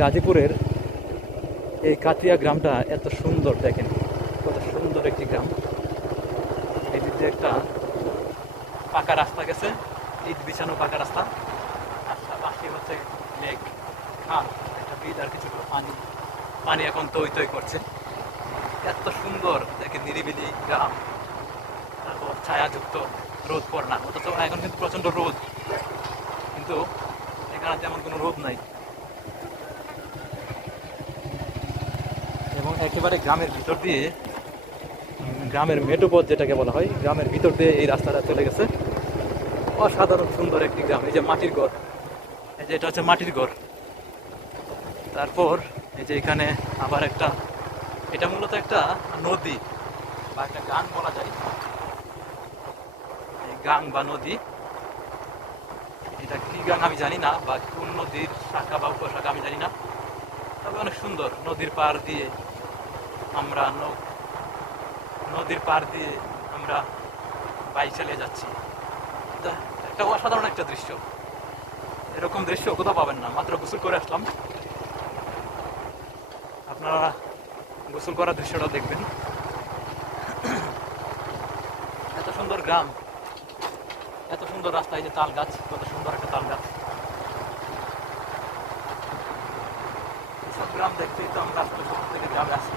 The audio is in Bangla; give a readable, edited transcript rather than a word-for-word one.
গাজীপুরের এই কাতিয়া গ্রামটা এত সুন্দর, দেখেন কত সুন্দর একটি গ্রাম। এই দিক দিয়ে একটা পাকা রাস্তা গেছে, ইট বিছানো পাকা রাস্তা। আর পাশে হচ্ছে লেক, খাল, একটা ব্রিজ আর কিছু পানি। পানি এখন তৈ তৈ করছে। এত সুন্দর দেখেন, নিরিবিলি গ্রাম, তারপর ছায়াযুক্ত, রোদ পড়ে না। অথচ এখন কিন্তু প্রচন্ড রোদ, কিন্তু এখানে তেমন কোনো রোদ নাই। এবং একেবারে গ্রামের ভিতর দিয়ে, গ্রামের মেঠোপথ যেটাকে বলা হয়, গ্রামের ভিতর দিয়ে এই রাস্তাটা চলে গেছে। অসাধারণ সুন্দর একটি গ্রাম। এই যে মাটির ঘর, এই যে এটা হচ্ছে মাটির ঘর। তারপর এই যে এখানে আবার একটা, এটা মূলত একটা নদী বা একটা গান বলা যায়, এই গাং বা নদী। এটা কি গান আমি জানি না, বা কোন নদীর শাখা বা উপশাখা আমি জানি না, তবে অনেক সুন্দর। নদীর পার দিয়ে আমরা নদীর পার দিয়ে আমরা বাইক চালিয়ে যাচ্ছি। একটা অসাধারণ একটা দৃশ্য, এরকম দৃশ্য কোথাও পাবেন না। মাত্র গোসল করে আসলাম, আপনারা গোসল করার দৃশ্যটা দেখবেন। এত সুন্দর গ্রাম, এত সুন্দর রাস্তা। এই যে তাল গাছ, কত সুন্দর একটা তাল গাছ। এসব গ্রাম দেখতেই তো আমরা আসলে ছোট থেকে গ্রামে আসি।